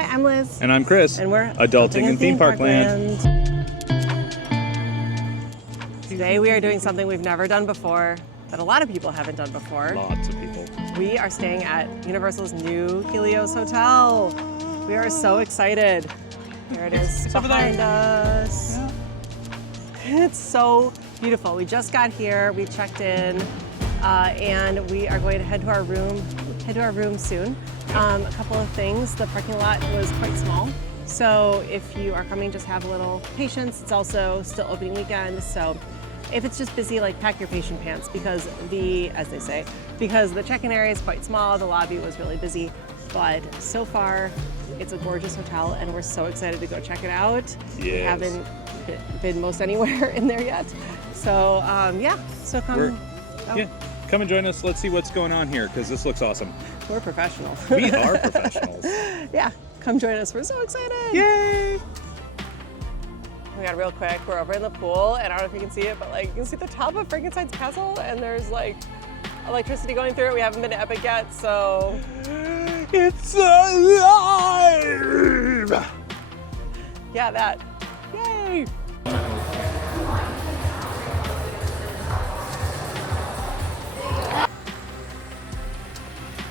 Hi, I'm Liz. And I'm Chris. And we're Adulting in Theme Park Land. Today we are doing something we've never done before, that a lot of people haven't done before. Lots of people. We are staying at Universal's new Helios Hotel. We are so excited. Here it is behind us. Yeah. It's so beautiful. We just got here, we checked in, and we are going to head to our room soon. A couple of things. The parking lot was quite small, so if you are coming, just have a little patience. It's also still opening weekend, so if it's just busy, like pack your patient pants, because as they say, because the check-in area is quite small, the lobby was really busy, but so far it's a gorgeous hotel and we're so excited to go check it out. Yes. We haven't been most anywhere in there yet, so yeah, so come. Yeah, come and join us. Let's see what's going on here, because this looks awesome. We're professional. We are professionals. Yeah, come join us. We're so excited. Yay! We got real quick. We're over in the pool, and I don't know if you can see it, but like you can see the top of Frankenstein's castle, and there's like electricity going through it. We haven't been to Epic yet, so it's alive! Yeah, that. Yay!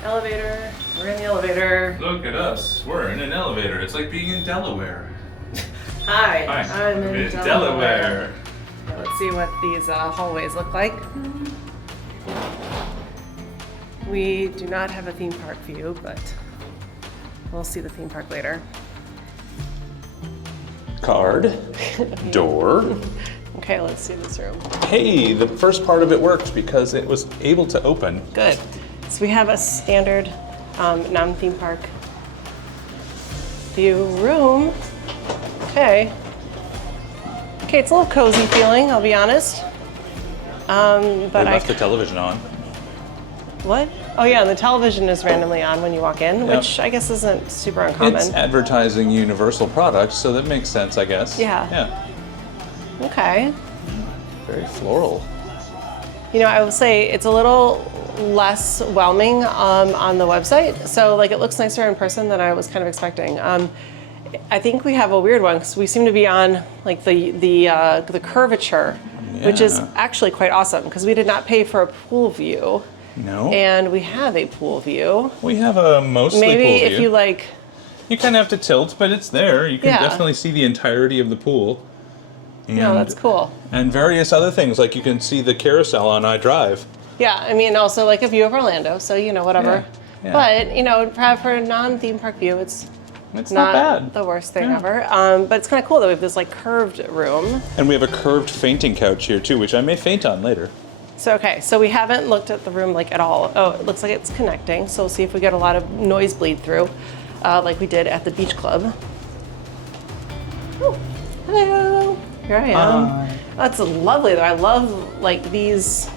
Elevator. We're in the elevator. Look at us. We're in an elevator. It's like being in Delaware. Hi. Hi. I'm in Delaware. Let's see what these hallways look like. We do not have a theme park view, but we'll see the theme park later. Card. Door. Okay, let's see this room. Hey, the first part of it worked because it was able to open. Good. So we have a standard non-theme park view room. Okay. Okay, it's a little cozy feeling, I'll be honest. But They left the television on. What? Oh yeah, and the television is randomly on when you walk in, which I guess isn't super uncommon. It's advertising Universal products, so that makes sense, I guess. Yeah. Yeah. Okay. Very floral. You know, I will say it's a little less whelming on the website. So like it looks nicer in person than I was kind of expecting. I think we have a weird one because we seem to be on like the curvature, which is actually quite awesome because we did not pay for a pool view. No. And we have a pool view. We have a mostly Maybe pool view. if you like. You kind of have to tilt, but it's there. You can definitely see the entirety of the pool. And, no, that's cool. And various other things, like you can see the carousel on iDrive. Yeah, I mean, also like a view of Orlando, so you know, whatever. Yeah. But you know, for a non-theme park view, it's not bad. The worst thing ever. But it's kind of cool that we have this like curved room. And we have a curved fainting couch here too, which I may faint on later. So okay, so we haven't looked at the room like at all. Oh, it looks like it's connecting. So we'll see if we get a lot of noise bleed through, like we did at the beach club. Oh, hello. Here I am. That's lovely though. I love like these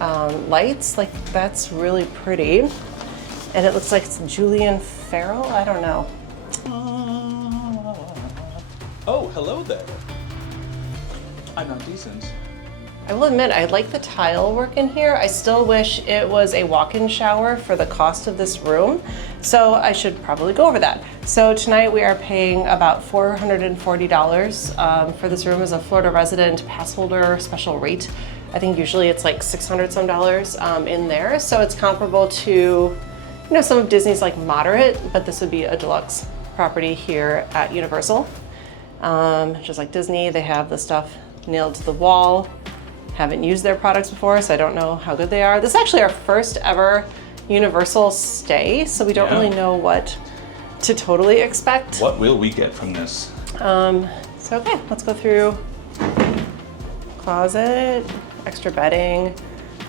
lights. Like that's really pretty. And it looks like it's Julian Farrell. I don't know. Oh, hello there. I'm not decent. I will admit, I like the tile work in here. I still wish it was a walk-in shower for the cost of this room. So I should probably go over that. So tonight we are paying about $440 for this room as a Florida resident pass holder special rate. I think usually it's like $600 some in there. So it's comparable to, you know, some of Disney's like moderate, but this would be a deluxe property here at Universal. Just like Disney, they have the stuff nailed to the wall. Haven't used their products before, so I don't know how good they are. This is actually our first ever Universal stay, so we don't really know what to totally expect. What will we get from this? So okay, let's go through closet, extra bedding,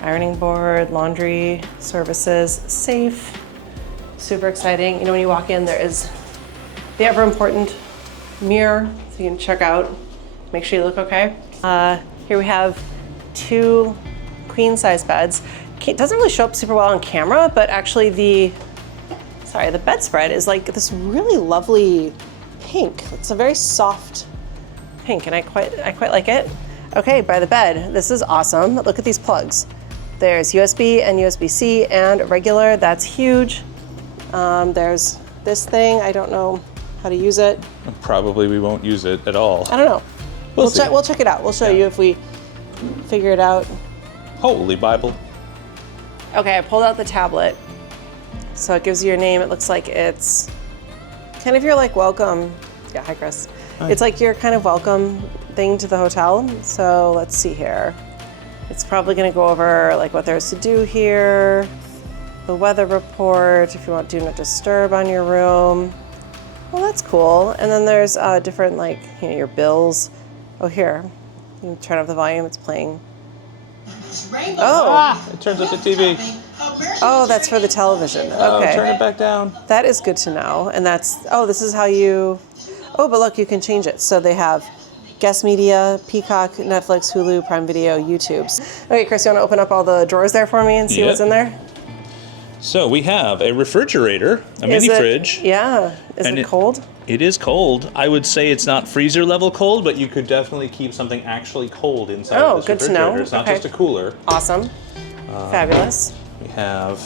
ironing board, laundry services, safe, super exciting. You know, when you walk in, there is the ever important mirror, so you can check out, make sure you look okay. Here we have 2 queen size beds. It doesn't really show up super well on camera, but actually the bedspread is like this really lovely pink. It's a very soft pink and I quite like it. Okay, by the bed, this is awesome. Look at these plugs. There's USB and USB-C and regular, that's huge. There's this thing. I don't know how to use it. Probably we won't use it at all. I don't know. We'll see. We'll check it out. We'll show you if we figure it out. Holy Bible. Okay, I pulled out the tablet. So it gives you your name. It looks like it's kind of your like welcome. Yeah, hi Chris. Hi. It's like your kind of welcome thing to the hotel. So let's see here. It's probably gonna go over like what there's to do here, the weather report, if you want do not disturb on your room. Well, that's cool. And then there's different like, you know, your bills. Oh, here, you can turn up the volume, it's playing. Oh, It turns up the TV. oh, that's for the television. Okay. Turn it back down. That is good to know. And that's, oh, this is how you, oh, but look, you can change it. So they have guest media, Peacock, Netflix, Hulu, Prime Video, YouTube's. Okay, Chris, you want to open up all the drawers there for me and see what's in there? So we have a refrigerator, a mini fridge. Yeah. Is it cold? It is cold. I would say it's not freezer level cold, but you could definitely keep something actually cold inside of this good to refrigerator. know. It's not Okay. just a cooler. Awesome. Fabulous. We have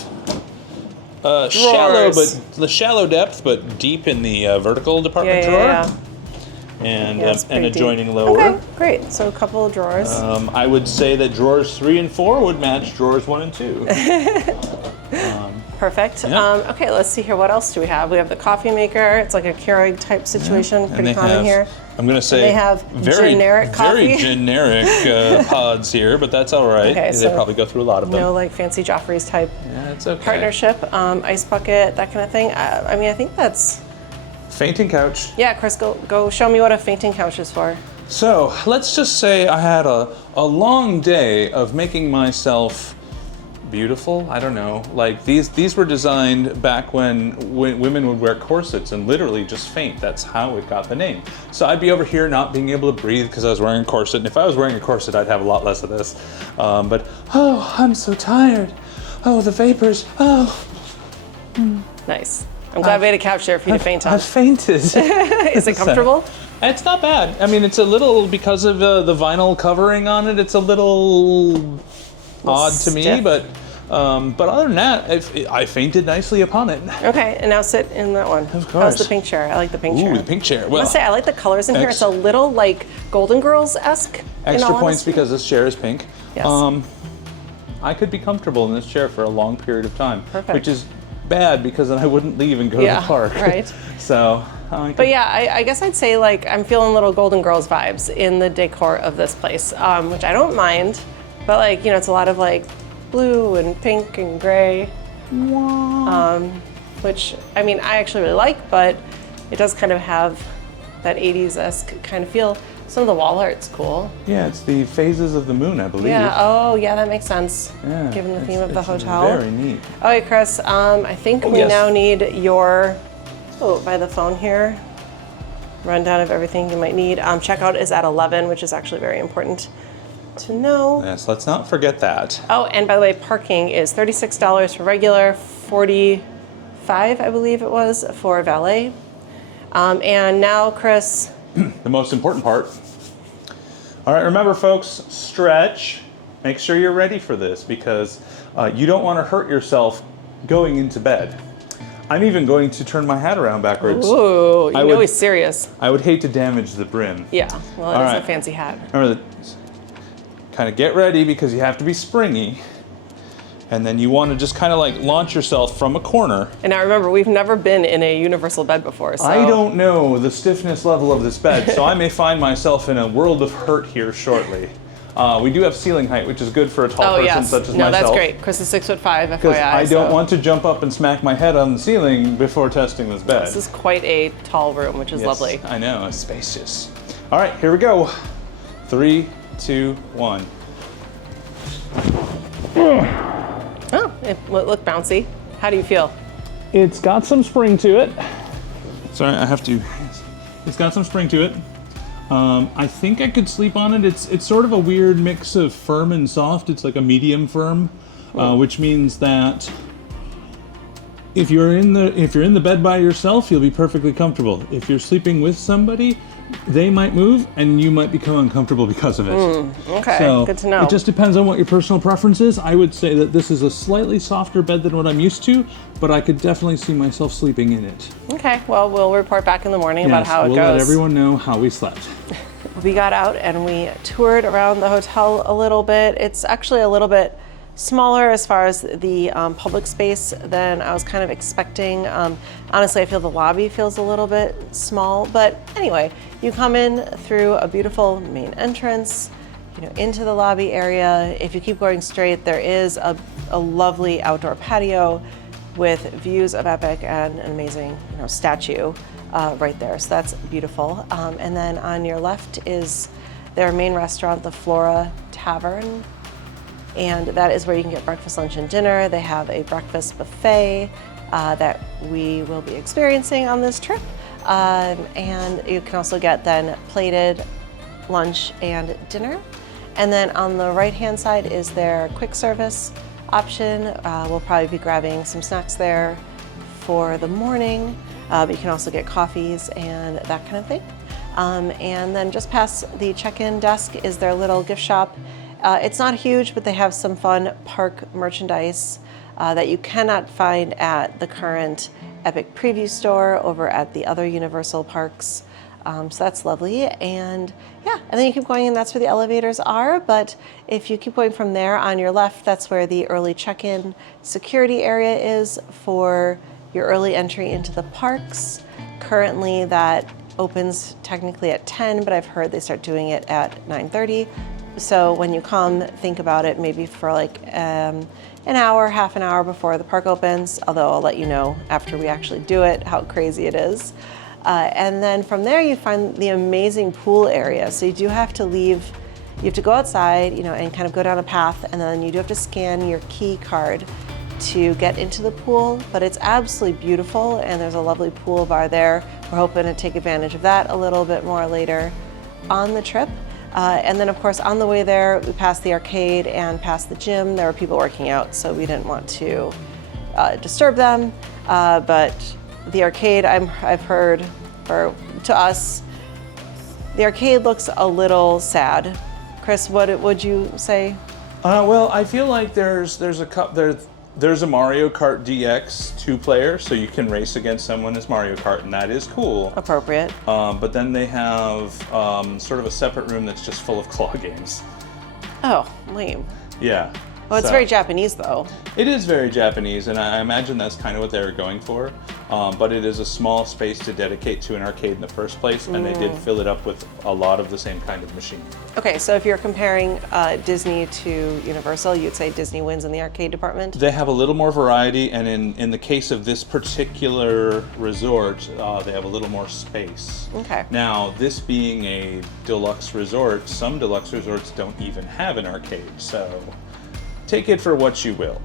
shallow, Drawers. but the shallow depth, but deep in the vertical department Yeah, drawer, yeah. and Yeah, it's an pretty deep. adjoining lower. Okay, great. So a couple of drawers. I would say that drawers 3 and 4 would match drawers 1 and 2. Perfect. Yeah. Okay, let's see here. What else do we have? We have the coffee maker. It's like a Keurig type situation. And Pretty they common have, here. I'm going to say, they have very generic coffee. very generic pods here, but that's all right. Okay, they so probably go through a lot of them. No, like fancy Joffrey's type Yeah, it's okay. partnership, ice bucket, that kind of thing. I mean, I think that's. Fainting couch. Yeah, Chris, go show me what a fainting couch is for. So let's just say I had a long day of making myself beautiful. I don't know. Like these were designed back when women would wear corsets and literally just faint. That's how it got the name. So I'd be over here not being able to breathe because I was wearing a corset. And if I was wearing a corset, I'd have a lot less of this. But oh, I'm so tired. Oh, the vapors. Oh. Nice. I'm glad we had a couch there for you to faint on. I've fainted. Is it comfortable? It's not bad. I mean, it's a little, because of the vinyl covering on it, it's a little odd to me, stiff. but other than that, I fainted nicely upon it. Okay, and now sit in that one. Of How's course. the pink chair? I like the pink chair. Ooh, the pink chair. I Well, must say, I like the colors in here. It's a little like Golden Girls-esque. extra points because this chair is pink. Yes. I could be comfortable in this chair for a long period of time, Perfect. which is bad because then I wouldn't leave and go to the park. Right. So. But yeah, I guess I'd say like I'm feeling little Golden Girls vibes in the decor of this place, which I don't mind. But like, you know, it's a lot of like blue and pink and gray, which I mean I actually really like, but it does kind of have that 80s-esque kind of feel. Some of the wall art's cool. Yeah, it's the phases of the moon, I believe. Yeah. Oh, yeah, that makes sense. Yeah, Given the theme of the it's hotel. Very neat. Okay, Chris. I think we yes. now need your. Oh, by the phone here. Rundown of everything you might need. Checkout is at 11, which is actually very important to know. Yes, let's not forget that. Oh, and by the way, parking is $36 for regular, $45, I believe it was, for valet. And now, Chris. The most important part. All right, remember folks, stretch. Make sure you're ready for this because you don't want to hurt yourself going into bed. I'm even going to turn my hat around backwards. Ooh, you know he's serious. I would hate to damage the brim. Yeah, well, it is a fancy hat. Remember, kind of get ready because you have to be springy. And then you want to just kind of like launch yourself from a corner. And now remember, we've never been in a universal bed before, so. I don't know the stiffness level of this bed, so I may find myself in a world of hurt here shortly. We do have ceiling height, which is good for a tall person such as myself. No, that's great. Chris is 6'5", FYI. Because I don't want to jump up and smack my head on the ceiling before testing this bed. This is quite a tall room, which is lovely. I know, it's spacious. All right, here we go. 3, 2, 1. Oh, it looked bouncy. How do you feel? It's got some spring to it. Sorry, I have to. It's got some spring to it. I think I could sleep on it. It's sort of a weird mix of firm and soft. It's like a medium firm, which means that if you're in the bed by yourself, you'll be perfectly comfortable. If you're sleeping with somebody, they might move and you might become uncomfortable because of it. Okay, So good to know. it just depends on what your personal preference is. I would say that this is a slightly softer bed than what I'm used to, but I could definitely see myself sleeping in it. Okay, well, we'll report back in the morning about how it we'll goes. let everyone know how we slept. We got out and we toured around the hotel a little bit. It's actually a little bit smaller as far as the public space than I was kind of expecting. Honestly, I feel the lobby feels a little bit small, but anyway, you come in through a beautiful main entrance, into the lobby area. If you keep going straight, there is a lovely outdoor patio with views of Epic and an amazing statue right there. So that's beautiful. And then on your left is their main restaurant, the Flora Tavern. And that is where you can get breakfast, lunch, and dinner. They have a breakfast buffet that we will be experiencing on this trip. And you can also get then plated lunch and dinner. And then on the right-hand side is their quick service option. We'll probably be grabbing some snacks there for the morning, but you can also get coffees and that kind of thing. And then just past the check-in desk is their little gift shop. It's not huge, but they have some fun park merchandise that you cannot find at the current Epic Preview store over at the other Universal parks. So that's lovely. And yeah, and then you keep going and that's where the elevators are. But if you keep going from there on your left, that's where the early check-in security area is for your early entry into the parks. Currently that opens technically at 10, but I've heard they start doing it at 9:30. So when you come, think about it maybe for like an hour, half an hour before the park opens, although I'll let you know after we actually do it how crazy it is. And then from there you find the amazing pool area. So you do have to leave, you have to go outside, and kind of go down a path, and then you do have to scan your key card to get into the pool, but it's absolutely beautiful and there's a lovely pool bar there. We're hoping to take advantage of that a little bit more later on the trip. And then of course on the way there, we passed the arcade and past the gym. There were people working out, so we didn't want to disturb them. But the arcade, I've heard, or to us, the arcade looks a little sad. Chris, what would you say? Well, I feel like there's a Mario Kart DX 2-player, so you can race against someone as Mario Kart, and that is cool. Appropriate. But then they have sort of a separate room that's just full of claw games. Oh, lame. Yeah. Well, it's very Japanese, though. It is very Japanese, and I imagine that's kind of what they were going for. But it is a small space to dedicate to an arcade in the first place, and they did fill it up with a lot of the same kind of machine. Okay, so if you're comparing Disney to Universal, you'd say Disney wins in the arcade department? They have a little more variety, and in the case of this particular resort, they have a little more space. Okay. Now, this being a deluxe resort, some deluxe resorts don't even have an arcade, so take it for what you will,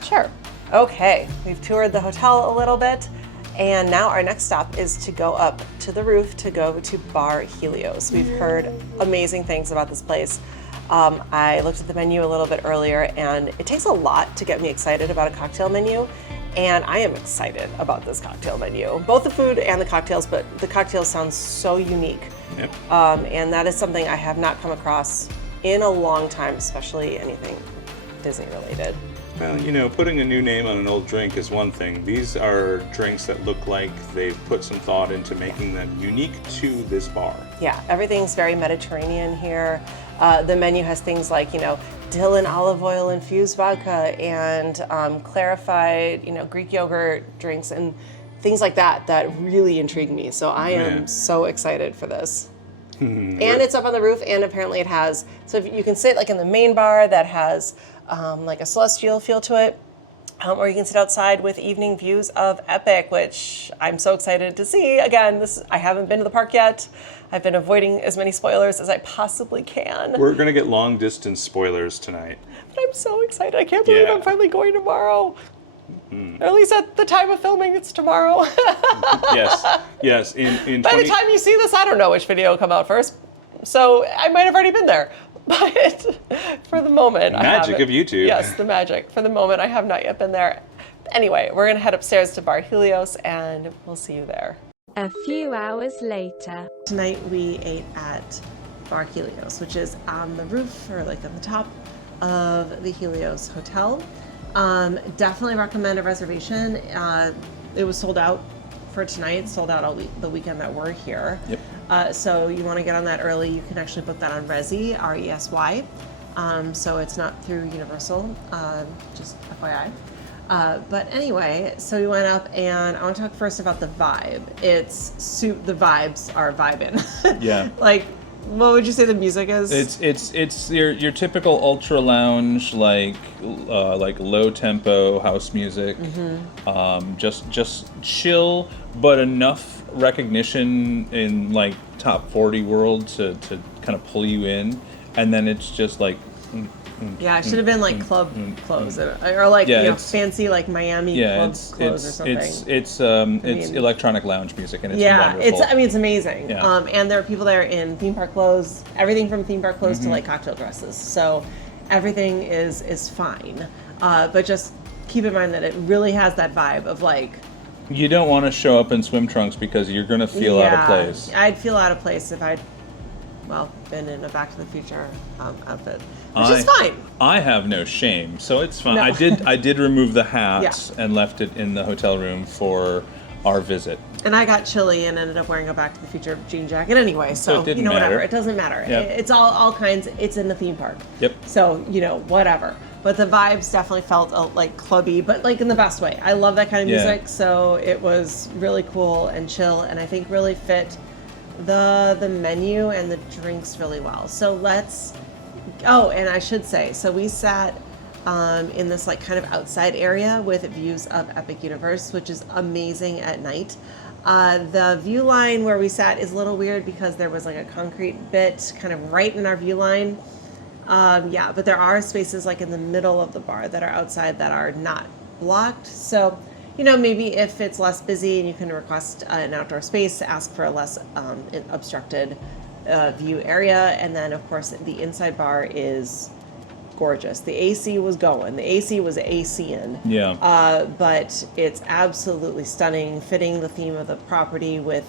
Sure. Okay, we've toured the hotel a little bit, and now our next stop is to go up to the roof to go to Bar Helios. We've heard amazing things about this place. I looked at the menu a little bit earlier, and it takes a lot to get me excited about a cocktail menu, and I am excited about this cocktail menu. Both the food and the cocktails, but the cocktails sound so unique. Yep. And that is something I have not come across in a long time, especially anything Disney related. Well, putting a new name on an old drink is one thing. These are drinks that look like they've put some thought into making them unique to this bar. Yeah, everything's very Mediterranean here. The menu has things like, dill and olive oil infused vodka and clarified, Greek yogurt drinks and things like that really intrigue me. So I am so excited for this. And it's up on the roof, and apparently it has, so if you can sit like in the main bar that has like a celestial feel to it, or you can sit outside with evening views of Epic, which I'm so excited to see. Again, I haven't been to the park yet. I've been avoiding as many spoilers as I possibly can. We're going to get long distance spoilers tonight. But I'm so excited. I can't believe I'm finally going tomorrow. Or at least at the time of filming, it's tomorrow. Yes. By the time you see this, I don't know which video will come out first. So I might have already been there. But for the moment, magic of YouTube. Yes, the magic. For the moment, I have not yet been there. Anyway, we're gonna head upstairs to Bar Helios and we'll see you there. A few hours later. Tonight we ate at Bar Helios, which is on the roof or like on the top of the Helios Hotel. Definitely recommend a reservation. It was sold out for tonight, sold out all the weekend that we're here. Yep. So you want to get on that early. You can actually book that on Resi, R-E-S-Y. So it's not through Universal, just FYI. But anyway, so we went up, and I want to talk first about the vibe. The vibes are vibing. Yeah. Like, what would you say the music is? It's your typical ultra lounge, like low tempo house music. Just chill, but enough recognition in like top 40 world to kind of pull you in, and then it's just like. Yeah, it should have been like club clothes or like fancy like Miami club clothes or something. It's electronic lounge music, and it's wonderful. It's amazing. Yeah. And there are people there in theme park clothes, everything from theme park clothes to like cocktail dresses. So everything is fine. But just keep in mind that it really has that vibe of like. You don't want to show up in swim trunks because you're gonna feel out of place. I'd feel out of place if I'd been in a Back to the Future outfit. Which is fine. I have no shame, so it's fine. No. I did remove the hat and left it in the hotel room for our visit. And I got chilly and ended up wearing a Back to the Future jean jacket anyway. So it didn't matter. Whatever. It doesn't matter. Yep. It's all kinds. It's in the theme park. Yep. So whatever. But the vibes definitely felt like clubby, but like in the best way. I love that kind of music. So it was really cool and chill, and I think really fit the menu and the drinks really well. So and I should say, so we sat in this like kind of outside area with views of Epic Universe, which is amazing at night. The view line where we sat is a little weird because there was like a concrete bit kind of right in our view line. But there are spaces like in the middle of the bar that are outside that are not blocked. So maybe if it's less busy and you can request an outdoor space, ask for a less obstructed view area. And then, of course, the inside bar is gorgeous. The AC was going. The AC was AC-ing. Yeah. But it's absolutely stunning, fitting the theme of the property with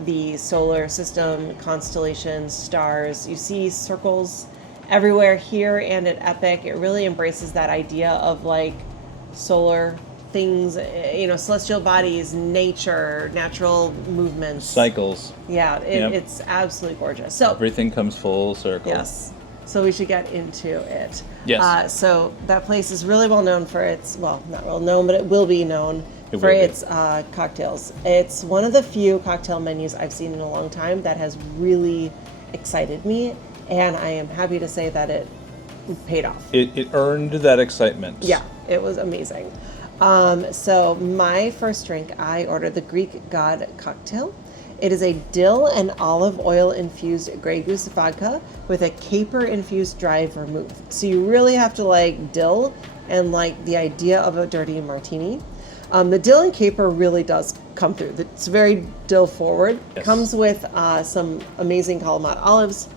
the solar system, constellations, stars. You see circles everywhere here and at Epic. It really embraces that idea of like solar things, celestial bodies, nature, natural movements, cycles. Yeah, it's absolutely gorgeous. So everything comes full circle. Yes. So we should get into it. Yes. So that place is really well known for its, not well known, but it will be known for its cocktails. It's one of the few cocktail menus I've seen in a long time that has really excited me, and I am happy to say that it paid off. It earned that excitement. Yeah, it was amazing. So my first drink, I ordered the Greek God cocktail. It is a dill and olive oil infused Grey Goose vodka with a caper infused dry vermouth. So you really have to like dill and like the idea of a dirty martini. The dill and caper really does come through. It's very dill forward. Yes. Comes with some amazing Kalamata olives.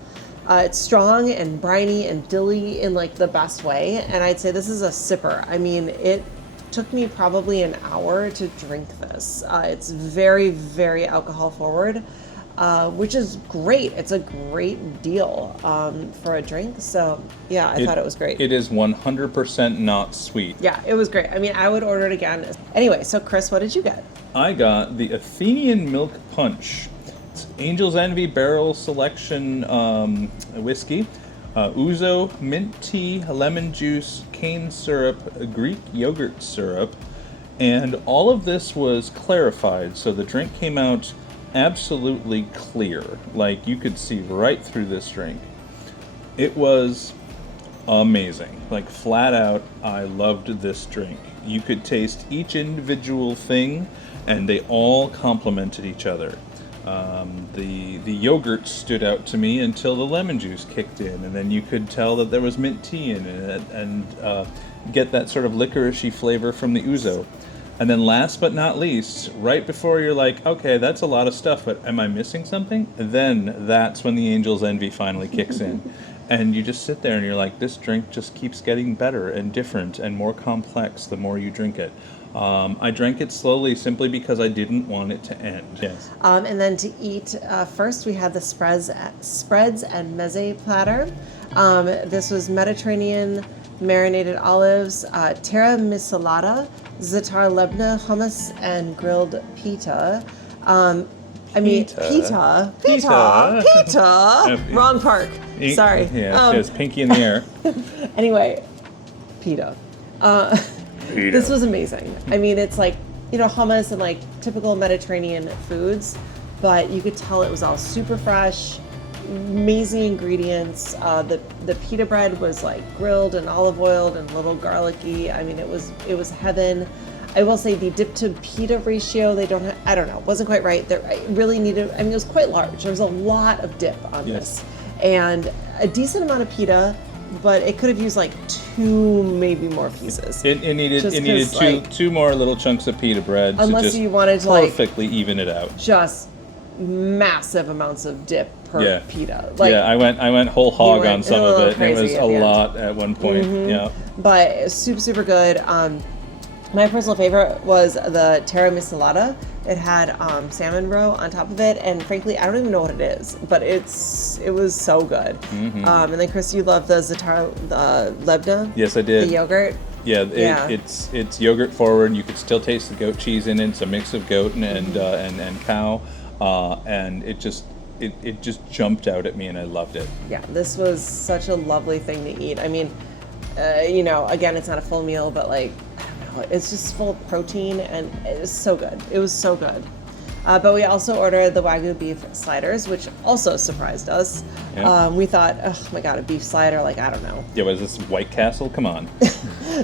It's strong and briny and dilly in like the best way. And I'd say this is a sipper. I mean, it took me probably an hour to drink this. It's very, very alcohol forward, which is great. It's a great deal for a drink. So yeah, I thought it was great. It is 100% not sweet. Yeah, it was great. I mean, I would order it again. Anyway, so Chris, what did you get? I got the Athenian Milk Punch. It's Angel's Envy Barrel Selection whiskey. Ouzo, mint tea, lemon juice, cane syrup, Greek yogurt syrup, and all of this was clarified, so the drink came out absolutely clear. Like, you could see right through this drink. It was amazing. Like, flat out, I loved this drink. You could taste each individual thing, and they all complemented each other. The yogurt stood out to me until the lemon juice kicked in, and then you could tell that there was mint tea in it, and get that sort of licoricey flavor from the ouzo. And then last but not least, right before you're like, okay, that's a lot of stuff, but am I missing something? Then that's when the Angel's Envy finally kicks in. And you just sit there and you're like, this drink just keeps getting better and different and more complex the more you drink it. I drank it slowly simply because I didn't want it to end. Yes. And then to eat, first we had the spreads and meze platter. This was Mediterranean marinated olives, terra misalata, za'atar lebna, hummus, and grilled pita. Pita. Wrong park. Sorry. Yeah, it's pinky in the air. Anyway, pita. This was amazing. I mean, it's like, hummus and like typical Mediterranean foods, but you could tell it was all super fresh, amazing ingredients. The pita bread was like grilled and olive oiled and a little garlicky. I mean, it was heaven. I will say the dip to pita ratio, I don't know, wasn't quite right. It really needed, it was quite large. There was a lot of dip on this and a decent amount of pita, but it could have used like 2, maybe more pieces. It needed two more little chunks of pita bread unless to just you wanted to perfectly even it out. Just massive amounts of dip per pita. I went whole hog on some of it. It was a lot at one point. Mm-hmm. Yeah. But it was super, super good. My personal favorite was the terra misalata. It had salmon roe on top of it, and frankly, I don't even know what it is, but it was so good. Mm-hmm. And then Chris, you love the za'atar lebna. Yes, I did. The yogurt. Yeah, it's yogurt forward. You could still taste the goat cheese in it. It's a mix of goat and cow, and it just jumped out at me, and I loved it. Yeah, this was such a lovely thing to eat. I mean, again, it's not a full meal, but like, I don't know, it's just full of protein, and it was so good. It was so good. But we also ordered the Wagyu beef sliders, which also surprised us. Yeah. We thought, oh my god, a beef slider, like, I don't know. Yeah, was this White Castle? Come on.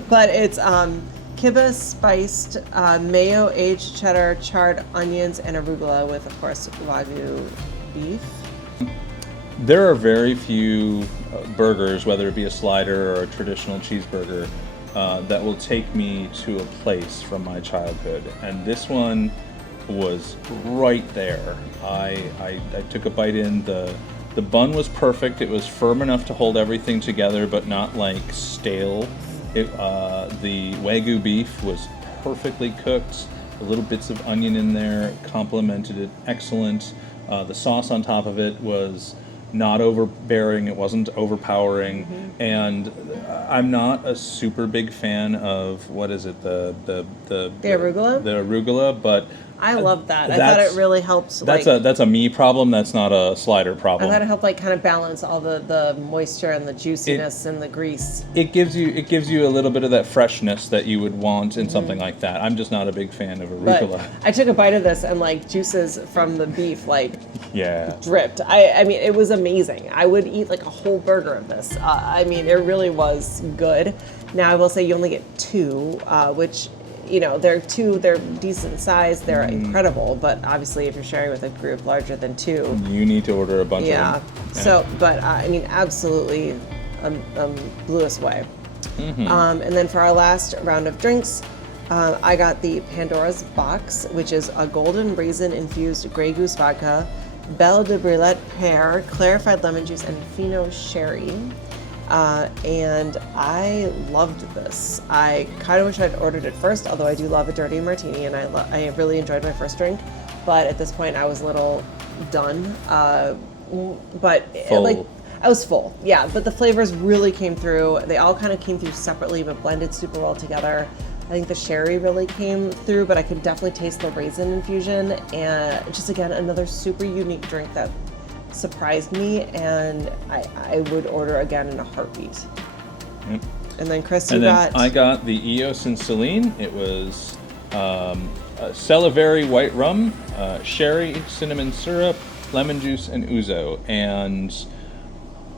But it's kibbeh spiced, mayo, aged cheddar, charred onions, and arugula with, of course, Wagyu beef. There are very few burgers, whether it be a slider or a traditional cheeseburger, that will take me to a place from my childhood. And this one was right there. I took a bite in. The bun was perfect. It was firm enough to hold everything together, but not like stale. The Wagyu beef was perfectly cooked. The little bits of onion in there complemented it excellent. The sauce on top of it was not overbearing, it wasn't overpowering, and I'm not a super big fan of, what is it, the arugula? The arugula, but I love that. I thought it really helps. That's a me problem. That's not a slider problem. I thought it helped kind of balance all the moisture and the juiciness and the grease. It gives you a little bit of that freshness that you would want in something like that. I'm just not a big fan of arugula. But I took a bite of this and juices from the beef dripped. I mean, it was amazing. I would eat a whole burger of this. I mean, it really was good. Now I will say you only get 2, which. They're decent size, they're incredible, but obviously if you're sharing with a group larger than 2, you need to order a bunch of them. Yeah, so, but I mean, absolutely blew us away. Mm-hmm. And then for our last round of drinks, I got the Pandora's Box, which is a golden raisin infused Grey Goose vodka, Belle de Brulette pear, clarified lemon juice, and Fino sherry. And I loved this. I kind of wish I'd ordered it first, although I do love a dirty martini, and I really enjoyed my first drink. But at this point, I was a little done. But full. I was full, yeah. But the flavors really came through. They all kind of came through separately, but blended super well together. I think the sherry really came through, but I could definitely taste the raisin infusion. And just again, another super unique drink that surprised me, and I would order again in a heartbeat. Yep. And then Chris, I got the Eos and Celine. It was Celevari white rum, sherry, cinnamon syrup, lemon juice, and ouzo. And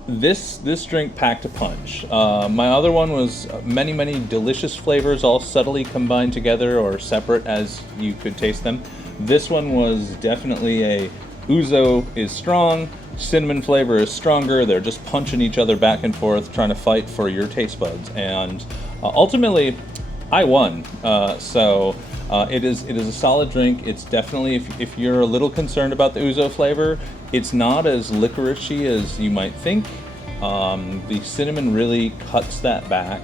this drink packed a punch. My other one was many delicious flavors, all subtly combined together or separate as you could taste them. This one was definitely a ouzo is strong, cinnamon flavor is stronger. They're just punching each other back and forth, trying to fight for your taste buds. And ultimately, I won. So it is a solid drink. It's definitely, if you're a little concerned about the ouzo flavor, it's not as licoricey as you might think. The cinnamon really cuts that back.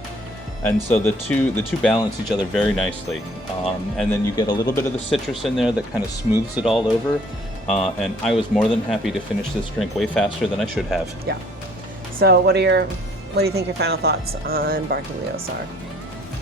And so the two balance each other very nicely. And then you get a little bit of the citrus in there that kind of smooths it all over. And I was more than happy to finish this drink way faster than I should have. Yeah. So what do you think your final thoughts on Bar Helios are?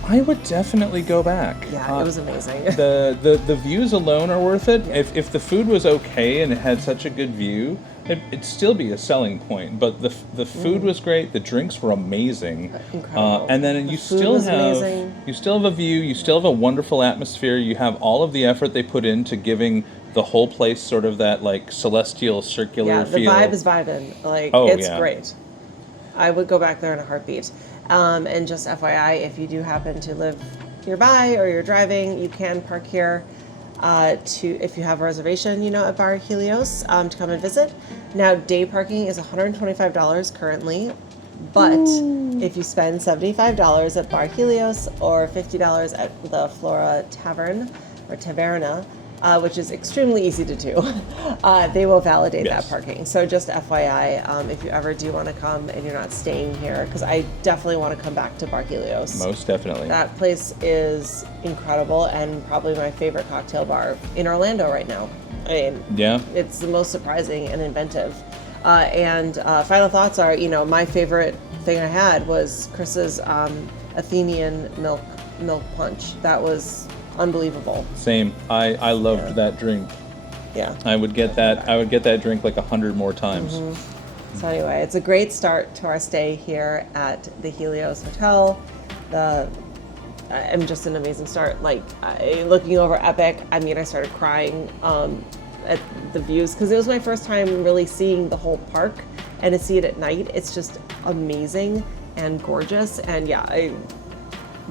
I would definitely go back. Yeah, it was amazing. The views alone are worth it. Yeah. If the food was okay and it had such a good view, it'd still be a selling point. But the food was great. The drinks were amazing. Incredible. And then you still have a view. You still have a wonderful atmosphere. You have all of the effort they put into giving the whole place sort of that like celestial circular feel. Yeah, the vibe is vibing. Like it's great. I would go back there in a heartbeat. And just FYI, if you do happen to live nearby or you're driving, you can park here if you have a reservation, at Bar Helios to come and visit. Now, day parking is $125 currently, but if you spend $75 at Bar Helios or $50 at the Flora Tavern or Taverna, which is extremely easy to do, they will validate that parking. So just FYI, if you ever do want to come and you're not staying here, because I definitely want to come back to Bar Helios. Most definitely. That place is incredible and probably my favorite cocktail bar in Orlando right now. I mean, it's the most surprising and inventive. And final thoughts are, my favorite thing I had was Chris's Athenian milk punch. That was unbelievable. Same. I loved that drink. Yeah. I would get that drink like 100 more times. So anyway, it's a great start to our stay here at the Helios Hotel. Just an amazing start. Like looking over Epic, I started crying at the views because it was my first time really seeing the whole park, and to see it at night, it's just amazing and gorgeous. And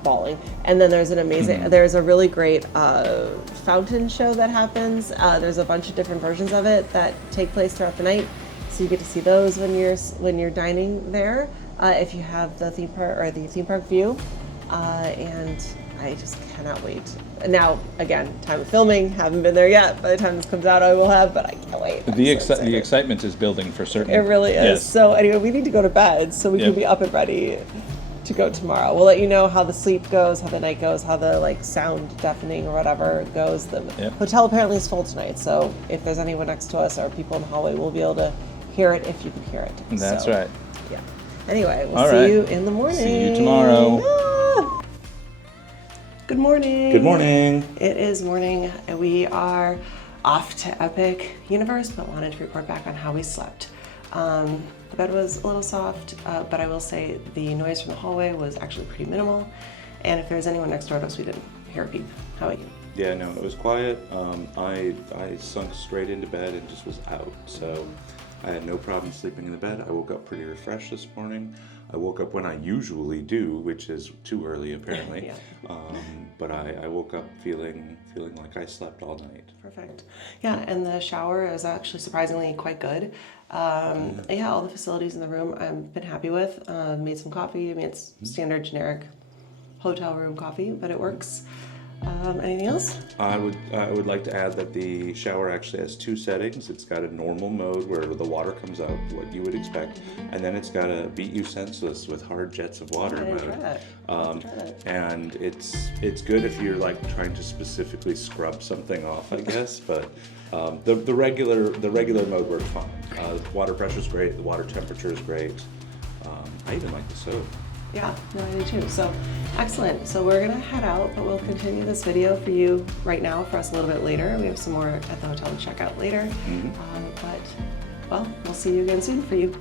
bawling. And then there's there's a really great fountain show that happens. There's a bunch of different versions of it that take place throughout the night, so you get to see those when you're dining there, if you have the theme park view. And I just cannot wait. Now, again, time of filming, haven't been there yet. By the time this comes out, I will have, but I can't wait. The excitement is building for certain. It really is. Yes. So anyway, we need to go to bed so we can be up and ready to go tomorrow. We'll let you know how the sleep goes, how the night goes, how the sound deafening or whatever goes. The hotel apparently is full tonight, so if there's anyone next to us or people in the hallway, we'll be able to hear it if you can hear it. That's right. Yeah. Anyway, we'll see you in the morning. See you tomorrow. Ah! Good morning. Good morning. It is morning, and we are off to Epic Universe, but wanted to report back on how we slept. The bed was a little soft, but I will say the noise from the hallway was actually pretty minimal. And if there's anyone next door to us, we didn't hear a peep. How about you? Yeah, no, it was quiet. I sunk straight into bed and just was out. So I had no problem sleeping in the bed. I woke up pretty refreshed this morning. I woke up when I usually do, which is too early apparently. But I woke up feeling like I slept all night. Perfect. Yeah, and the shower is actually surprisingly quite good. All the facilities in the room I've been happy with. Made some coffee. It's standard generic hotel room coffee, but it works. Anything else? I would like to add that the shower actually has two settings. It's got a normal mode where the water comes out, what you would expect, and then it's got a beat you senseless with hard jets of water mode. And it's good if you're trying to specifically scrub something off, I guess. But the regular mode works fine. The water pressure is great. The water temperature is great. I even like the soap. Yeah, no, I do too. So, excellent. So we're gonna head out, but we'll continue this video for you right now, for us a little bit later. We have some more at the hotel to check out later. We'll see you again soon for you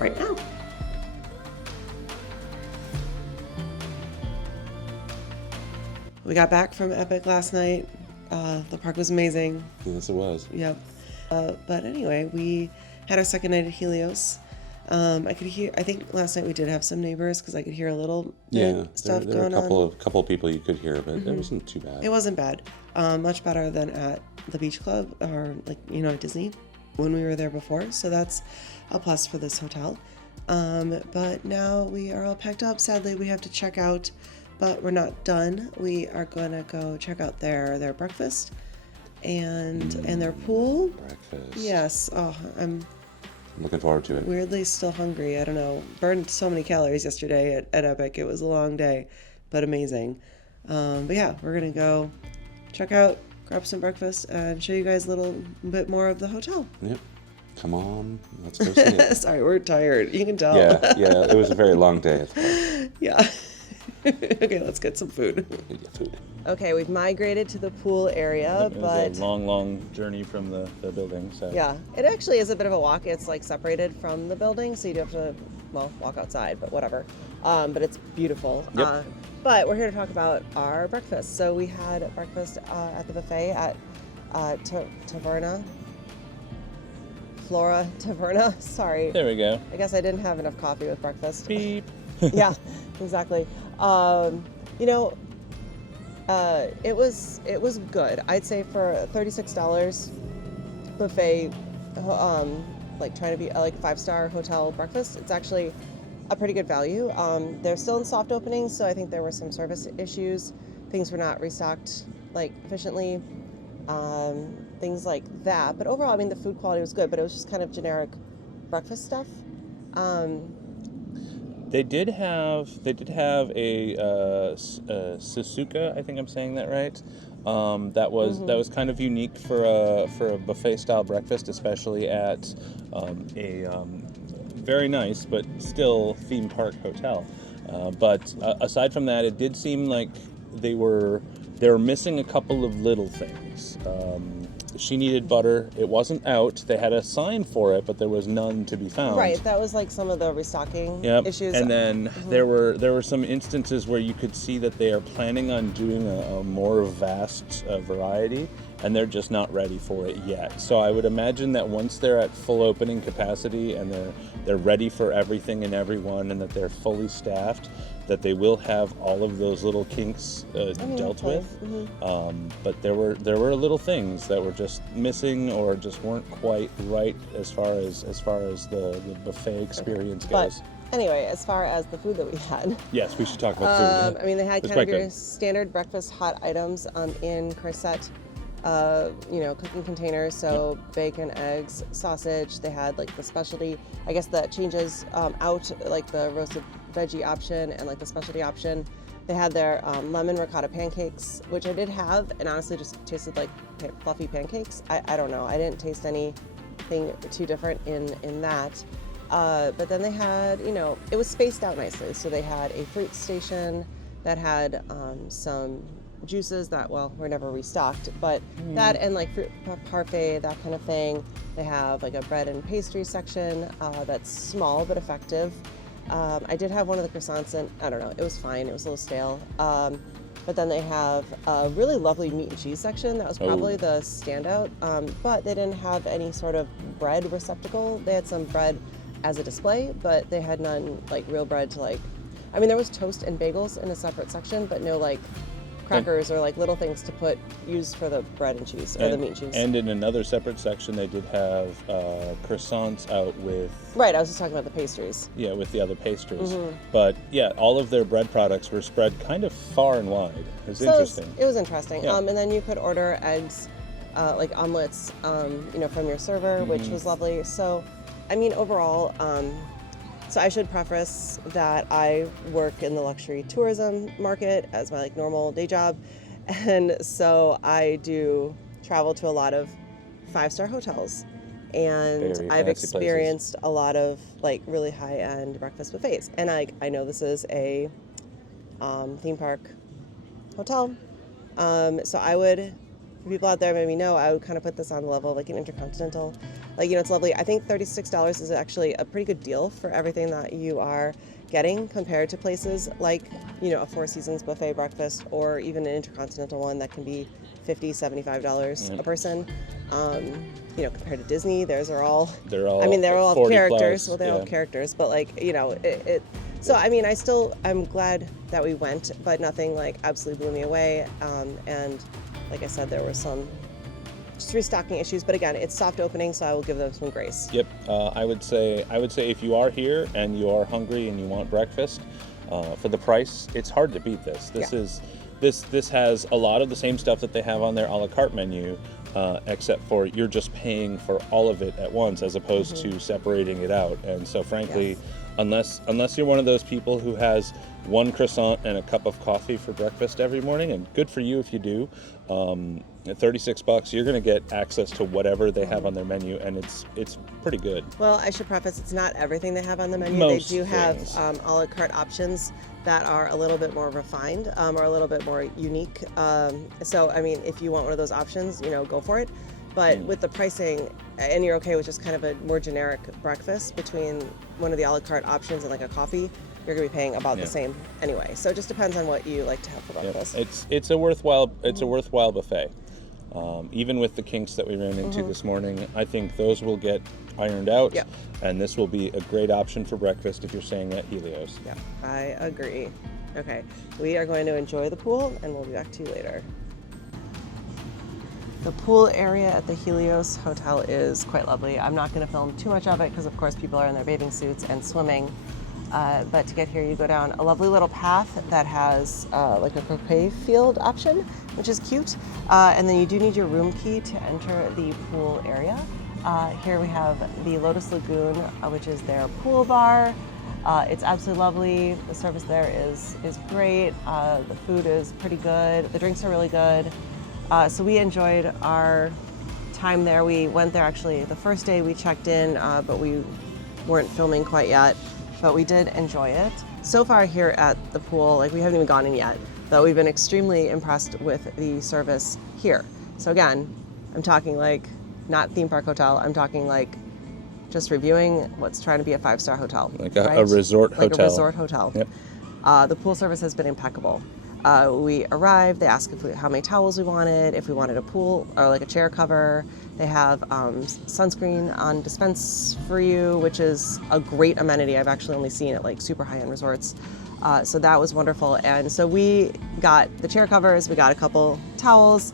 right now. We got back from Epic last night. The park was amazing. Yes, it was. Yep. But anyway, we had our second night at Helios. I could hear. I think last night we did have some neighbors because I could hear a little stuff there going on. were a couple of people you could hear, but it wasn't too bad. It wasn't bad. Much better than at the beach club or at Disney when we were there before. So that's a plus for this hotel. But now we are all packed up. Sadly, we have to check out, but we're not done. We are going to go check out their breakfast and their pool. Breakfast. Yes. Oh, I'm looking forward to it. Weirdly still hungry. I don't know. Burned so many calories yesterday at Epic. It was a long day, but amazing. But yeah, we're going to go check out, grab some breakfast, and show you guys a little bit more of the hotel. Yep. Come on, let's go see it. Sorry, we're tired. You can tell. Yeah, it was a very long day. Yeah. Okay, let's get some food. Okay, we've migrated to the pool area, It was but a long journey from the building. So yeah, it actually is a bit of a walk. It's like separated from the building, so you do have to, well, walk outside, but whatever. But it's beautiful. Yep. But we're here to talk about our breakfast. So we had breakfast at the buffet at Taverna. Flora Taverna. Sorry. there we go. I guess I didn't have enough coffee with breakfast. Beep. Yeah, exactly. You know, it was good. I'd say for $36 buffet, like trying to be like a 5-star hotel breakfast, it's actually a pretty good value. They're still in soft opening, so I think there were some service issues. Things were not restocked like efficiently, things like that. But overall, I mean, the food quality was good, but it was just kind of generic breakfast stuff. They did have a Suzuka, I think I'm saying that right. That was kind of unique for a buffet style breakfast, especially at a very nice but still theme park hotel. But aside from that, it did seem like they were missing a couple of little things. She needed butter. It wasn't out. They had a sign for it, but there was none to be found. Right, that was like some of the restocking issues. And then there were some instances where you could see that they are planning on doing a more vast variety, and they're just not ready for it yet. So I would imagine that once they're at full opening capacity and they're ready for everything and everyone, and that they're fully staffed, that they will have all of those little kinks dealt with. But there were little things that were just missing or just weren't quite right as far as the buffet experience goes. But anyway, as far as the food that we had, Yes, we should talk about food. I mean, they had It's kind of quite your good. standard breakfast hot items in corset, cooking containers. So bacon, eggs, sausage. They had like the specialty, I guess that changes out, like the roasted veggie option and like the specialty option. They had their lemon ricotta pancakes, which I did have, and honestly just tasted like fluffy pancakes. I don't know. I didn't taste anything too different in that. But then they had, it was spaced out nicely. So they had a fruit station that had some juices that, well, were never restocked, but that and like fruit parfait, that kind of thing. They have like a bread and pastry section that's small but effective. I did have one of the croissants, and I don't know, it was fine. It was a little stale. But then they have a really lovely meat and cheese section. That was probably the standout. But they didn't have any sort of bread receptacle. They had some bread as a display, but they had none like real bread to like, I mean, there was toast and bagels in a separate section, but no like crackers or like little things to use for the bread and cheese or the meat and cheese. And in another separate section, they did have croissants out with... Right, I was just talking about the pastries. Yeah, with the other pastries. But yeah, all of their bread products were spread kind of far and wide. It was interesting. It was interesting. Yeah. And then you could order eggs, like omelets, from your server, which was lovely. So, I mean, overall, so I should preface that I work in the luxury tourism market as my like normal day job. And so I do travel to a lot of 5-star hotels. And Very I've fancy experienced a lot of like really high-end breakfast buffets. And I know this is a theme park hotel. So I would, for people out there maybe know, I would kind of put this on the level of like an Intercontinental. Like, it's lovely. I think $36 is actually a pretty good deal for everything that you are getting compared to places like, a Four Seasons buffet breakfast or even an Intercontinental one that can be $50, $75 a person. Compared to Disney, theirs are all... They're all... I mean, they're all 40 characters. plus, Well, they all have characters, but like, So, I mean, I'm glad that we went, but nothing like absolutely blew me away. And like I said, there were some just restocking issues, but again, it's soft opening, so I will give them some grace. Yep, I would say if you are here and you are hungry and you want breakfast, for the price, it's hard to beat this. This has a lot of the same stuff that they have on their a la carte menu, except for you're just paying for all of it at once as opposed to separating it out. And so frankly, unless you're one of those people who has one croissant and a cup of coffee for breakfast every morning, and good for you if you do, at $36 you're going to get access to whatever they have on their menu, and it's pretty good. Well, I should preface, it's not everything they have on the menu. Most they do things. have a la carte options that are a little bit more refined or a little bit more unique. So, I mean, if you want one of those options, go for it. But with the pricing, and you're okay with just kind of a more generic breakfast between one of the a la carte options and like a coffee, you're going to be paying about the same anyway. So it just depends on what you like to have for breakfast. It's a worthwhile buffet. Even with the kinks that we ran into this morning, I think those will get ironed out, and this will be a great option for breakfast if you're staying at Helios. Yeah, I agree. Okay, we are going to enjoy the pool, and we'll be back to you later. The pool area at the Helios Hotel is quite lovely. I'm not going to film too much of it because, of course, people are in their bathing suits and swimming. But to get here, you go down a lovely little path that has like a croquet field option, which is cute. And then you do need your room key to enter the pool area. Here we have the Lotus Lagoon, which is their pool bar. It's absolutely lovely. The service there is great. The food is pretty good. The drinks are really good. So we enjoyed our time there. We went there actually the first day we checked in, but we weren't filming quite yet. But we did enjoy it. So far here at the pool, like we haven't even gone in yet, but we've been extremely impressed with the service here. So again, I'm talking like not theme park hotel, I'm talking like just reviewing what's trying to be a 5-star hotel. Like a resort hotel. Like a resort hotel. Yep. The pool service has been impeccable. We arrived, they asked how many towels we wanted, if we wanted a pool or like a chair cover. They have sunscreen on dispense for you, which is a great amenity. I've actually only seen it like super high-end resorts. So that was wonderful. And so we got the chair covers, we got a couple towels.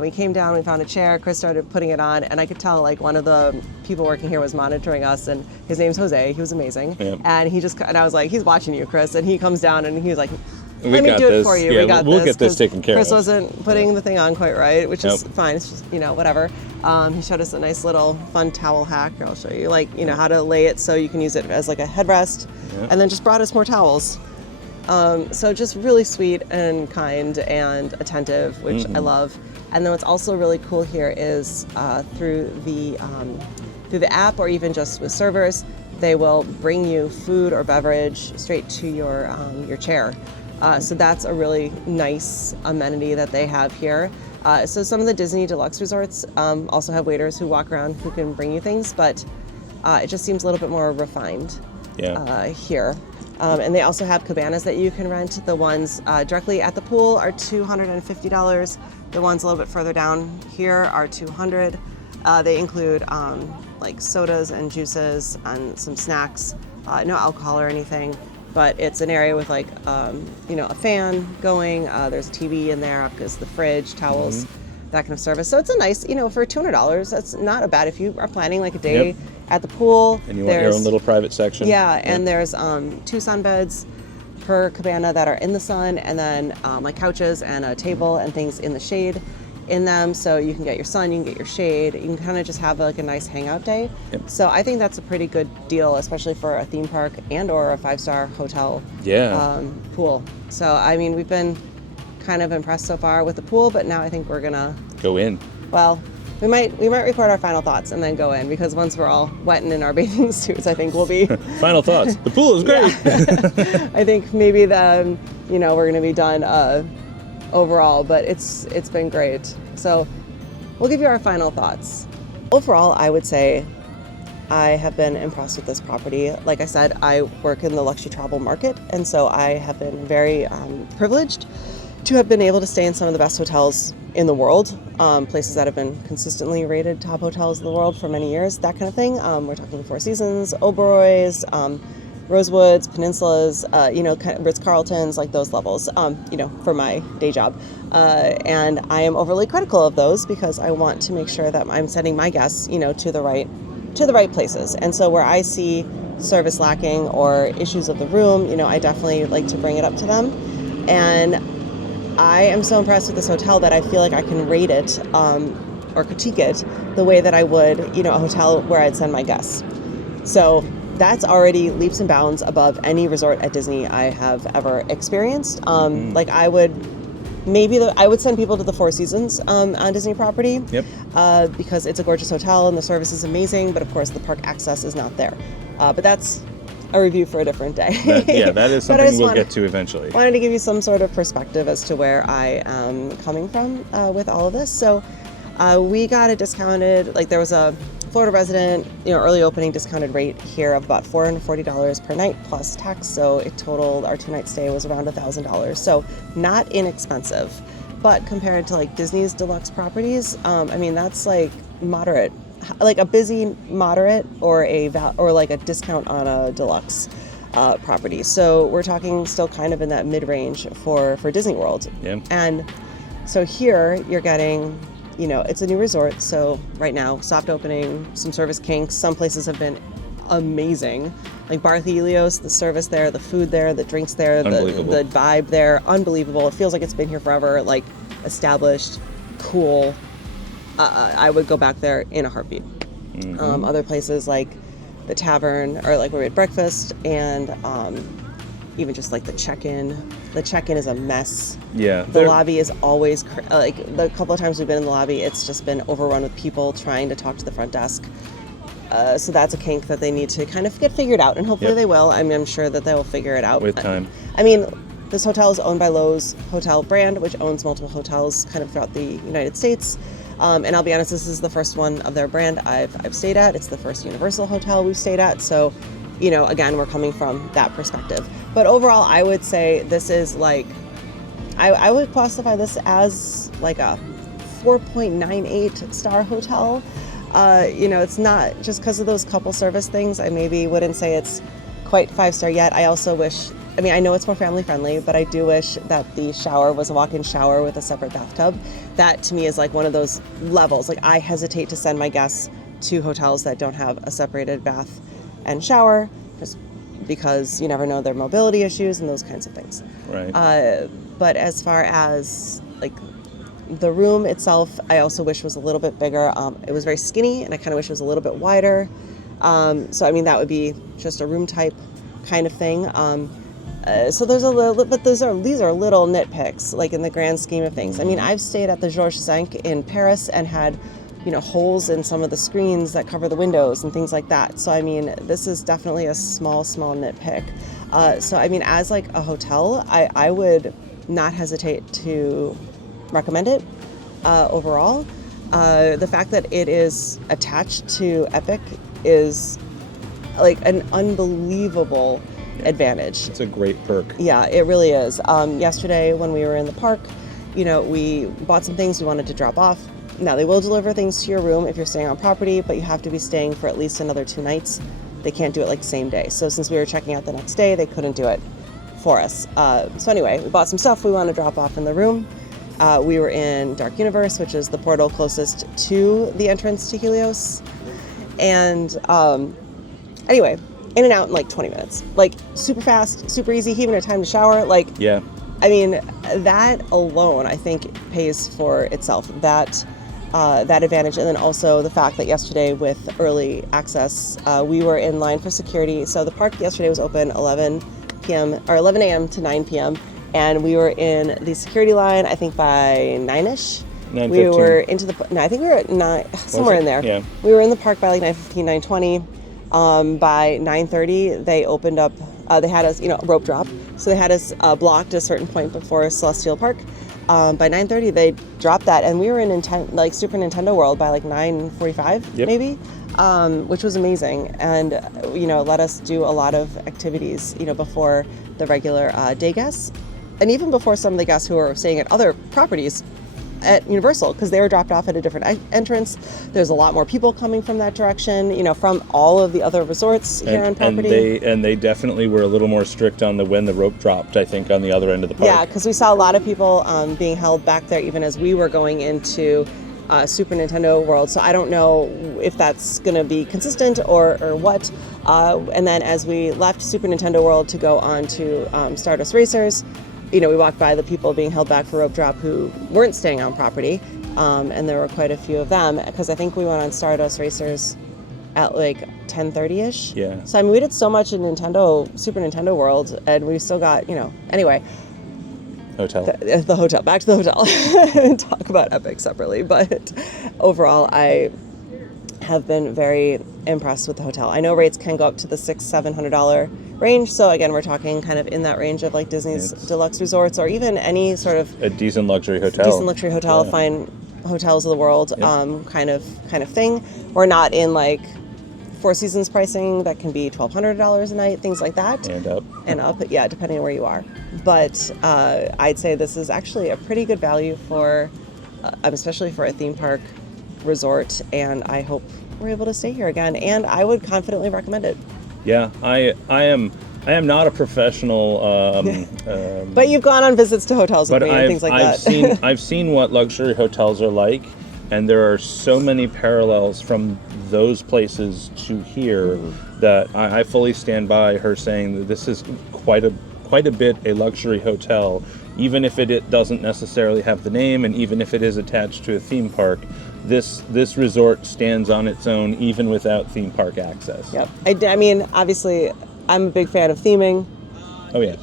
We came down, we found a chair, Chris started putting it on, and I could tell like one of the people working here was monitoring us, and his name's Jose, he was amazing. Yep. And I was like, he's watching you, Chris. And he comes down and he was like, We let me got do it this. for you. Yeah, we'll get this taken care Chris of. wasn't putting the thing on quite right, which is fine. It's just, whatever. He showed us a nice little fun towel hack. I'll show you, how to lay it so you can use it as like a headrest, and then just brought us more towels. So just really sweet and kind and attentive, which I love. And then what's also really cool here is through the app or even just with servers, they will bring you food or beverage straight to your chair. So that's a really nice amenity that they have here. So some of the Disney Deluxe resorts also have waiters who walk around who can bring you things, but it just seems a little bit more refined here. And they also have cabanas that you can rent. The ones directly at the pool are $250. The ones a little bit further down here are $200. They include like sodas and juices and some snacks, no alcohol or anything. But it's an area with like, a fan going. There's a TV in there because the fridge, towels, that kind of service. So it's a nice, for $200, that's not a bad if you are planning like a day at the pool. And you want your own little private section. Yeah, and there's 2 sunbeds per cabana that are in the sun, and then like couches and a table and things in the shade in them, so you can get your sun, you can get your shade, you can kind of just have like a nice hangout day. So I think that's a pretty good deal, especially for a theme park and or a 5-star hotel pool. So I mean, we've been kind of impressed so far with the pool, but now I think we're gonna go in. Well, we might record our final thoughts and then go in, because once we're all wet and in our bathing suits, I think we'll be final thoughts. The pool is great. I think maybe then we're gonna be done overall, but it's been great. So we'll give you our final thoughts. Overall, I would say I have been impressed with this property. Like I said, I work in the luxury travel market, and so I have been very privileged to have been able to stay in some of the best hotels in the world, places that have been consistently rated top hotels in the world for many years, that kind of thing. We're talking Four Seasons, Oberoi's, Rosewoods, Peninsulas, kind of Ritz-Carltons, like those levels, for my day job. And I am overly critical of those because I want to make sure that I'm sending my guests, to the right places. And so where I see service lacking or issues of the room, I definitely like to bring it up to them. And I am so impressed with this hotel that I feel like I can rate it or critique it the way that I would, a hotel where I'd send my guests. So that's already leaps and bounds above any resort at Disney I have ever experienced. Like I would send people to the Four Seasons on Disney property. Yep. Because it's a gorgeous hotel and the service is amazing, but of course the park access is not there. But that's a review for a different day. That is something we'll get to eventually. Wanted to give you some sort of perspective as to where I am coming from with all of this. So we got a discounted, there was a Florida resident, early opening discounted rate here of about $440 per night plus tax. So it totaled, our 2-night stay was around $1,000. So not inexpensive, but compared to Disney's deluxe properties, that's moderate, a busy moderate or a discount on a deluxe property. So we're talking still kind of in that mid-range for Disney World. Yeah. And so here you're getting, it's a new resort. So right now, soft opening, some service kinks. Some places have been amazing. Bar Helios, the service there, the food there, the drinks there, the vibe there, unbelievable. It feels like it's been here forever, established, cool. I would go back there in a heartbeat. Mm-hmm. Other places like the tavern or where we had breakfast and even just the check-in. The check-in is a mess. Yeah. The lobby is always, the couple of times we've been in the lobby, it's just been overrun with people trying to talk to the front desk. So that's a kink that they need to kind of get figured out, and hopefully they will. I'm sure that they will figure it out. With time. This hotel is owned by Loews Hotel brand, which owns multiple hotels kind of throughout the United States. And I'll be honest, this is the first one of their brand I've stayed at. It's the first Universal hotel we've stayed at. So, again, we're coming from that perspective. But overall, I would say this is I would classify this as a 4.98 star hotel. It's not just because of those couple service things. I maybe wouldn't say it's quite 5-star yet. I also wish, I know it's more family friendly, but I do wish that the shower was a walk-in shower with a separate bathtub. That to me is one of those levels. I hesitate to send my guests to hotels that don't have a separated bath and shower, just because you never know their mobility issues and those kinds of things. Right. But as far as the room itself, I also wish was a little bit bigger. It was very skinny, and I kind of wish it was a little bit wider. So that would be just a room type kind of thing. So there's a little, but these are little nitpicks, in the grand scheme of things. I've stayed at the Georges V in Paris and had, holes in some of the screens that cover the windows and things like that. So this is definitely a small nitpick. So as a hotel, I would not hesitate to recommend it overall. The fact that it is attached to Epic is an unbelievable advantage. It's a great perk. Yeah, it really is. Yesterday when we were in the park, we bought some things we wanted to drop off. Now they will deliver things to your room if you're staying on property, but you have to be staying for at least another 2 nights. They can't do it same day. So since we were checking out the next day, they couldn't do it for us. So anyway, we bought some stuff we want to drop off in the room. We were in Dark Universe, which is the portal closest to the entrance to Helios. And anyway, in and out in 20 minutes. Super fast, super easy. He even had time to shower. Yeah. That alone, I think, pays for itself. That advantage, and then also the fact that yesterday with early access, we were in line for security. So the park yesterday was open 11 a.m. to 9 p.m. and we were in the security line, I think by 9ish. 9:15. We were into the, no, I think we were at 9, somewhere in there. Yeah. We were in the park by 9:15, 9:20. By 9:30, they opened up, they had us, rope drop. So they had us blocked at a certain point before Celestial Park. By 9:30, they dropped that, and we were in Super Nintendo World by 9:45, maybe, which was amazing, and let us do a lot of activities, before the regular day guests, and even before some of the guests who were staying at other properties at Universal, because they were dropped off at a different entrance. There's a lot more people coming from that direction, from all of the other resorts here on property. And they definitely were a little more strict on when the rope dropped, I think, on the other end of the park. Yeah, because we saw a lot of people being held back there even as we were going into Super Nintendo World. So I don't know if that's going to be consistent or what. And then as we left Super Nintendo World to go on to Stardust Racers, we walked by the people being held back for rope drop who weren't staying on property, and there were quite a few of them because I think we went on Stardust Racers at like 10:30ish. Yeah. So I mean, we did so much in Super Nintendo World, and we still got, anyway. Hotel. The hotel. Back to the hotel. Talk about Epic separately, but overall, I have been very impressed with the hotel. I know rates can go up to the $600-700 range, so again, we're talking kind of in that range of like Disney's deluxe resorts, or even any sort of a decent luxury hotel. Fine hotels of the world, kind of thing. We're not in like Four Seasons pricing that can be $1,200 a night, things like that. And up, yeah, depending on where you are. But I'd say this is actually a pretty good value for, especially for a theme park resort, and I hope we're able to stay here again, and I would confidently recommend it. Yeah, I am not a professional, but you've gone on visits to hotels with me and things like that. I've seen what luxury hotels are like, and there are so many parallels from those places to here that I fully stand by her saying that this is quite a bit a luxury hotel, even if it doesn't necessarily have the name, and even if it is attached to a theme park. This resort stands on its own even without theme park access. Yep. I mean, obviously, I'm a big fan of theming. Oh yeah.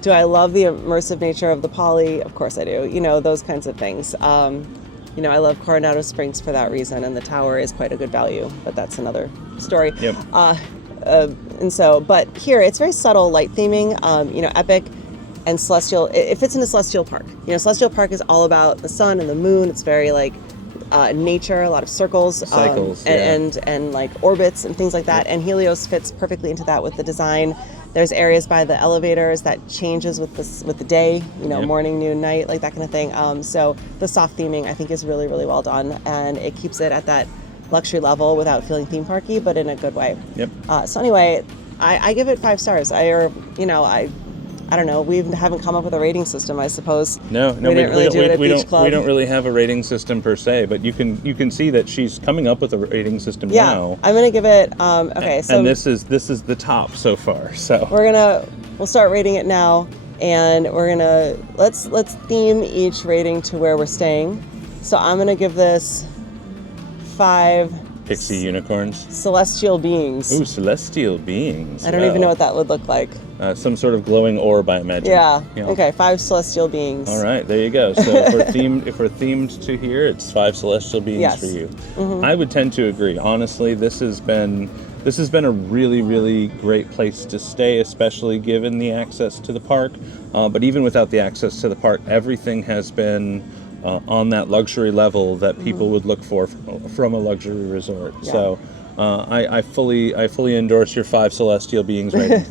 Do I love the immersive nature of the Poly? Of course I do. Those kinds of things. I love Coronado Springs for that reason, and the tower is quite a good value, but that's another story. Yep. But here it's very subtle light theming. Epic and Celestial. It fits into Celestial Park. Celestial Park is all about the sun and the moon. It's very like nature, a lot of cycles, and like orbits and things like that. And Helios fits perfectly into that with the design. There's areas by the elevators that changes with the day, morning, noon, night, like that kind of thing. So the soft theming I think is really, really well done, and it keeps it at that luxury level without feeling theme parky, but in a good way. Yep. So anyway, I give it 5 stars. I don't know. We haven't come up with a rating system, I suppose. No, we didn't really do it at Beach Club. We don't really have a rating system per se, but you can see that she's coming up with a rating system now. I'm gonna give it. Okay, so and this is the top so far. So we'll start rating it now, and let's theme each rating to where we're staying. So I'm gonna give this 5 pixie unicorns. Celestial beings. Ooh, celestial beings. I don't even know what that would look like. Some sort of glowing orb, I imagine. Yeah. Okay, 5 celestial beings. All right, there you go. So if we're themed to here, it's 5 celestial beings for you. Mm-hmm. I would tend to agree. Honestly, this has been a really, really great place to stay, especially given the access to the park. But even without the access to the park, everything has been on that luxury level that people would look for from a luxury resort. Yeah. So I fully endorse your 5 celestial beings rating.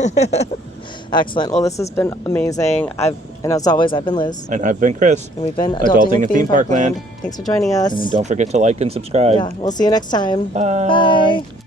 Excellent. Well, this has been amazing. And as always, I've been Liz. And I've been Chris. And we've been Adulting in Theme Park Land. Thanks for joining us. And don't forget to like and subscribe. Yeah, we'll see you next time. Bye. Bye.